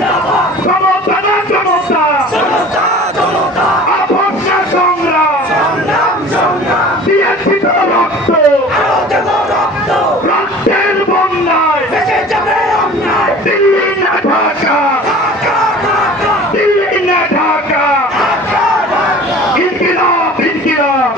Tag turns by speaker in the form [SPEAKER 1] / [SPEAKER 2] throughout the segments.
[SPEAKER 1] জনতা না জনতা আপসা সংগ্রাম দিয়েছি তো রক্ত রক্তের বন্যায় দিল্লি না ঢাকা দিল্লি না ঢাকা ইনকিলাব ইনকিলাব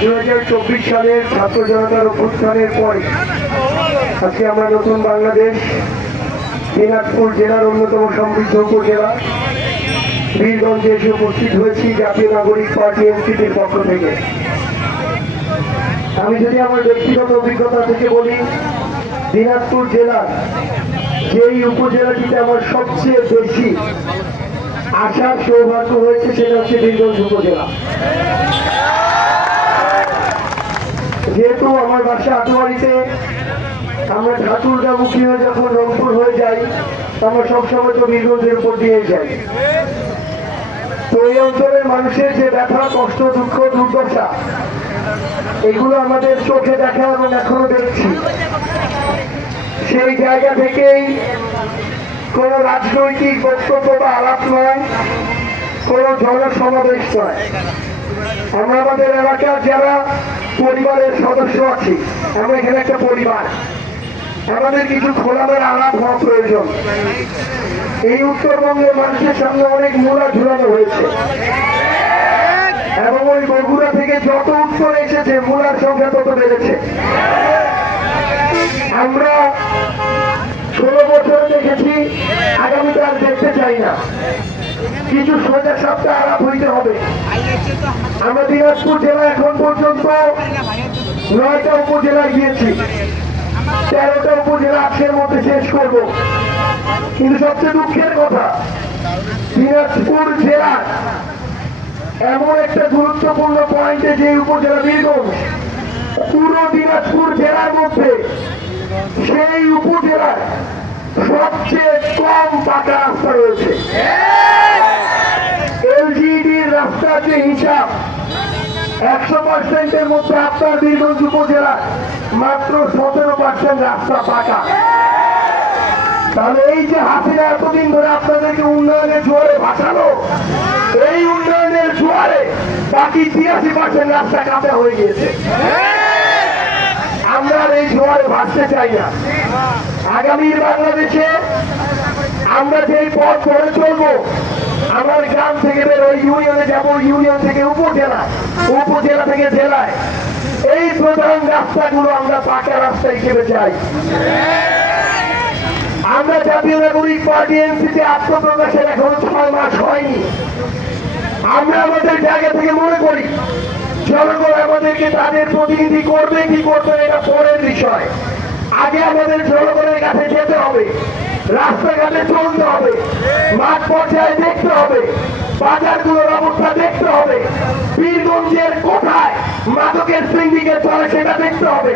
[SPEAKER 2] দু হাজার চব্বিশ সালের ছাত্র জনতার অভ্যুত্থানের পরে আজকে আমরা নতুন বাংলাদেশ, দিনাজপুর জেলার অন্যতম সমৃদ্ধ উপজেলা বীরগঞ্জে এসে উপস্থিত হয়েছি জাতীয় নাগরিক পার্টি এনসিপির পক্ষ থেকে। আমি যদি আমার ব্যক্তিগত অভিজ্ঞতা থেকে বলি, দিনাজপুর জেলার যেই উপজেলাটিতে আমার সবচেয়ে বেশি আসার সৌভাগ্য হয়েছে, সেটা হচ্ছে বীরগঞ্জ উপজেলা। যেহেতু আমার বাসা আটোয়ারিতে আমরা ঠাকুর ঠাকুরগামুখী হয়ে যখন রংপুর হয়ে যাই, আমরা সবসময় তো বীরগঞ্জের উপর দিয়ে যাই। তো এই অঞ্চলের মানুষের যে ব্যথা, কষ্ট, দুঃখ, দুর্দশা, এগুলো আমাদের চোখে দেখা এবং এখনও দেখছি। সেই জায়গা থেকেই কোন রাজনৈতিক বক্তব্য বা আলাপ নয়, কোন জনসমাবেশ নয়। আমরা আমাদের এলাকার যারা পরিবারের সদস্য আছি, আমরা এখানে একটা পরিবার। আমাদের কিছু খোলামেলা আলাপ হওয়া প্রয়োজন। এই উত্তরবঙ্গের মানুষের সামনে অনেক মূলা ঝুলানো হয়েছে। এবং ওই বগুড়া থেকে যত উত্তর এসেছে, মূলার সংখ্যা তত বেড়েছে। আমরা ষোলো বছরে দেখেছি, আগামীতে আর দেখতে চাই না। কিছু সোজা সপ্তাহ আলাপ হইতে হবে। আমরা দিনাজপুর জেলা এখন পর্যন্ত নয়টা উপজেলায় গিয়েছি। তেরোটা উপজেলা আজকের মধ্যে শেষ করব। কিন্তু সবচেয়ে দুঃখের কথা, দিনাজপুর জেলা এমন একটা গুরুত্বপূর্ণ পয়েন্টে যে উপজেলা বীরগঞ্জ পুরো দিনাজপুর জেলার মধ্যে সেই উপজেলার সবচেয়ে কম পাকা রাস্তা রয়েছে। যে হিসাব। একশো পার্সেন্টের মধ্যে আপনার বীরগঞ্জ উপজেলা মাত্র সতেরো পার্সেন্ট রাস্তা পাকা তাহলে এই যে হাসিনা এতদিন ধরে আপনাদেরকে উন্নয়নের জোয়ারে ভাসালো, এই উন্নয়নের জোয়ারে বাকি তিরাশি পার্সেন্ট রাস্তা কাঁচা হয়ে গিয়েছে। আমরা এই জোয়ারে ভাসতে চাই না। আগামীর বাংলাদেশে আমরা যেই পথ ধরে চলবো আমার গ্রাম থেকে বের ওই ইউনিয়নে যাব, ইউনিয়ন থেকে উপজেলা উপজেলা থেকে জেলায়। এই প্রধান রাস্তাগুলো আমরা পাকা রাস্তা হিসেবে চাই। আমরা জাতীয় নাগরিক পার্টি এনসিতে আত্মপ্রকাশের এখনও ছয় মাস হয়নি। আমরা আমাদের জায়গা থেকে মনে করি, জনগণ আমাদেরকে তাদের প্রতিনিধি করবে, কি করবে, এটা পরের বিষয়। আগে আমাদের জনগণের কাছে যেতে হবে। রাস্তাঘাটে চলতে হবে। মাঠ পর্যায়ে দেখতে হবে। বাজারগুলোর অবস্থা দেখতে হবে। বীরগঞ্জের কোথায় মাদকের সিন্ডিকেট চলে সেটা দেখতে হবে।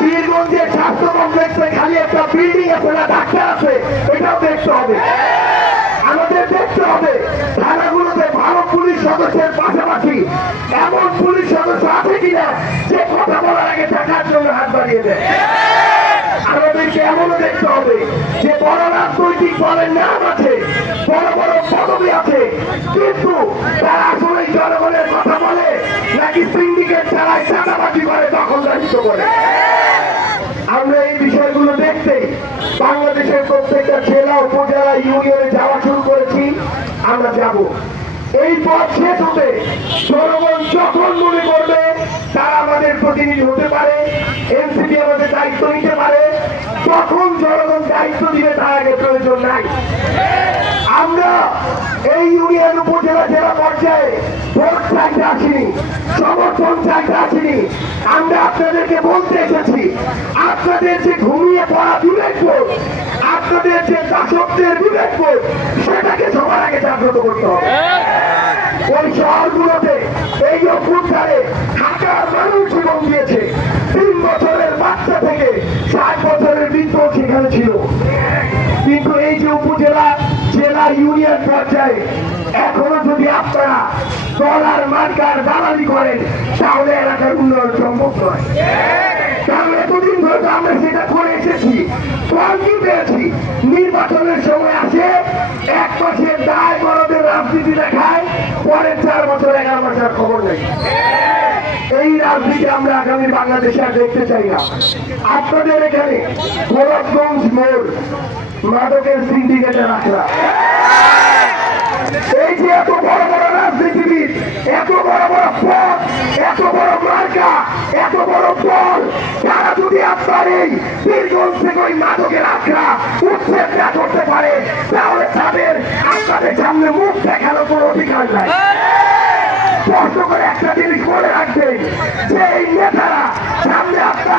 [SPEAKER 2] বীরগঞ্জের স্বাস্থ্য কমপ্লেক্সে খালি একটা বিল্ডিং আছে না, ডাক্তার আছে, এটাও দেখতে হবে। আমাদের দেখতে হবে থানাগুলোতে ভালো পুলিশ সদস্যের পাশাপাশি এমন পুলিশ সদস্য আছে কিনা, যে কথা বলার আগে টাকার জন্য হাত বাড়িয়ে দেয়। আমাদেরকে এমনও দেখতে হবে যে বড় রাজনৈতিক দলের নাম আছে, বড় বড় পদবি আছে, কিন্তু তারা আসলে জনগণের কথা বলে নাকি সিন্ডিকেট চালায় চাঁদাবাজি করে দখলদারিত্ব করে? আমরা এই বিষয়গুলো দেখতে বাংলাদেশের প্রত্যেকটা জেলা, উপজেলা, ইউনিয়নে যাওয়া শুরু করেছি, আমরা যাব। এই পথ শেষ হতে জনগণ যখন মনে করবে তারা আমাদের প্রতিনিধি হতে পারে, এনসিপি আমাদের দায়িত্ব নিতে পারে দায়িত্ব দিলে তার আগে প্রয়োজন নাই। আমরা এই ইউনিয়ন উপজেলা জেলা পর্যায়ে ভোট চাইতে আসিনি, সমর্থন চাইতে আসিনি। আমরা আপনাদেরকে বলতে এসেছি, আপনাদের যে ঘুমিয়ে পড়া বিবেক বোধ, আপনাদের যে দাসত্বের বিবেক বোধ, সেটাকে সবার আগে জাগ্রত করতে হবে। ওই শহরগুলোতে এই অভ্যুত্থানে হাজার মানুষ জীবন দিয়েছে। তিন বছরের বাচ্চা থেকে ষাট বছরের বৃদ্ধ সেখানে ছিল। কিন্তু এই যে উপজেলা জেলা ইউনিয়ন পর্যায়ে এখনও যদি আপনারা ডলার মার্কার দালালি করেন, তাহলে এলাকার উন্নয়ন সম্ভব নয়। তো আমরা সেটা করে এসেছি ফল কি পেয়েছি। নির্বাচনের সময় আসে, এক মাসের দায় বড়দের রাজনীতি চার বছর, এগারো মাসের খবর নেই। এই রাজনীতি আমরা আগামী বাংলাদেশে আর দেখতে চাই না। আপনাদের এখানে গোরখগঞ্জ মোড়, মাদকের সিন্ডিকেটে রাখলা এই যে এত বড় বড় রাজনীতিবিদ, এত বড় বড় পথ এত বড় মার্কা, এত বড় বল, তারা যদি আপনার এই বীরগঞ্জ থেকে ওই মাদকের আখড়া উচ্ছেদ করতে পারে, তাহলে তাদের আপনাদের সামনে মুখ স্পষ্ট করে